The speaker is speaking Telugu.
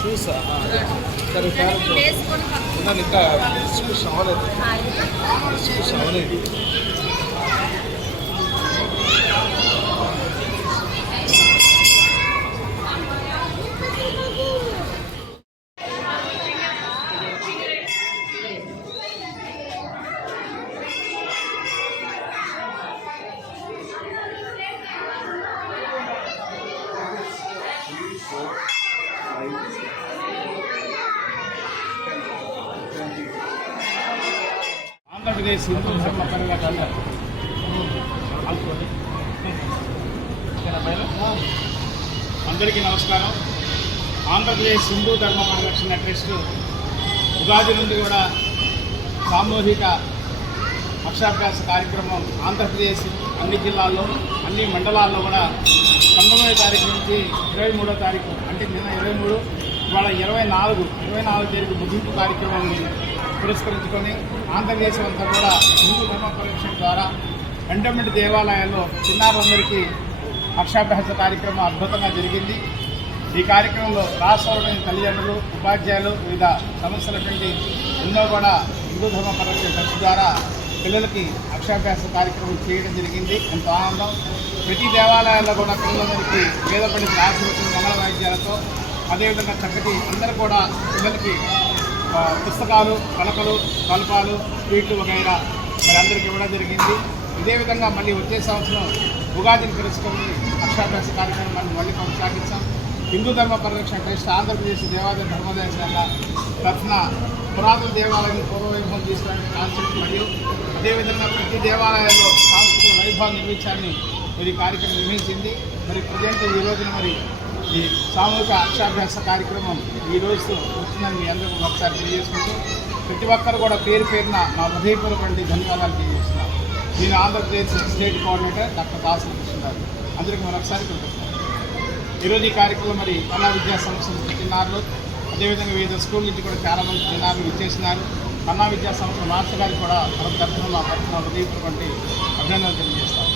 చూసా సరే నన్ను ఇంకా డిస్కషన్ అవ్వలేదు ఆంధ్రప్రదేశ్ హిందూ ధర్మ పరిరక్షణ అందరికీ నమస్కారం. ఆంధ్రప్రదేశ్ హిందూ ధర్మ పరిరక్షణ ట్రస్ట్ ఉగాది నుండి కూడా సామూహిక అక్షరాభ్యాస కార్యక్రమం ఆంధ్రప్రదేశ్ అన్ని జిల్లాల్లో అన్ని మండలాల్లో కూడా 19వ తారీఖు నుంచి 23వ తారీఖు అంటే నిన్న 23 ఇవాళ 24 తేదీ ముగింపు కార్యక్రమాన్ని పురస్కరించుకొని ఆంధ్రదేశం అంతా కూడా హిందూ ధర్మ పరిరక్షణ ద్వారా కంటోన్మెంట్ దేవాలయాల్లో చిన్నారులందరికీ అక్షరాభ్యాస కార్యక్రమం అద్భుతంగా జరిగింది. ఈ కార్యక్రమంలో రాష్ట్రంలోని తల్లిదండ్రులు, ఉపాధ్యాయులు వివిధ సంస్థలటువంటి ఎన్నో కూడా హిందూ ధర్మ పరిరక్షణ ట్రస్ట్ ద్వారా పిల్లలకి అక్షరాభ్యాస కార్యక్రమం చేయడం జరిగింది. ఎంతో ఆనందం. ప్రతి దేవాలయాల్లో కూడా పిల్లలందరికీ వేద పండితుల ఆశీర్వచన మంగళ వాయిద్యాలతో అదేవిధంగా చక్కటి అందరూ కూడా పిల్లలకి పుస్తకాలు, పలకలు, కల్పాలు, స్వీట్లు వగైరా మరి అందరికీ ఇవ్వడం జరిగింది. ఇదే విధంగా మళ్ళీ వచ్చే సంవత్సరం ఉగాదిని పురస్కరించి అక్షరాభ్యాస కార్యక్రమాన్ని మళ్ళీ కొనసాగిస్తాం. హిందూ ధర్మ పరిరక్షణ ట్రస్ట్ ఆంధ్రప్రదేశ్ దేవాదాయ ధర్మదాయ శాఖ తరఫున పురాతన దేవాలయాన్ని పూర్వవైభవం తీసుకోవడానికి కాన్సెప్ట్ మరియు అదేవిధంగా ప్రతి దేవాలయాల్లో సాంస్కృతిక వైభవ నిర్మించాలని మరి కార్యక్రమం నిర్వహించింది. మరి ప్రజెంట్ ఈ రోజున మరి ఈ సామూహిక అక్షరాభ్యాస కార్యక్రమం ఈ రోజు వస్తుందని మీ అందరూ ఒకసారి తెలియజేసుకుంటూ ప్రతి ఒక్కరు కూడా పేరు పేరున మా హృదయపూర్వకంగా ధన్యవాదాలు తెలియజేస్తున్నాను. నేను Andhra Pradesh state coordinator doctor Dasari Krishna గారు. అందరికీ మరొకసారి కృతజ్ఞతలు. ఈరోజు ఈ కార్యక్రమం మరి కళా విద్యా సంస్థ చిన్నారులు అదేవిధంగా వివిధ స్కూల్ నుంచి కూడా చాలామంది చిన్నారులు ఇచ్చేసినారు. కళా విద్యా సంస్థ మాస్టర్ గారికి కూడా మరొక తరఫున మా తరఫున హృదయపూర్వకంగా అభినందనలు తెలియజేస్తాను.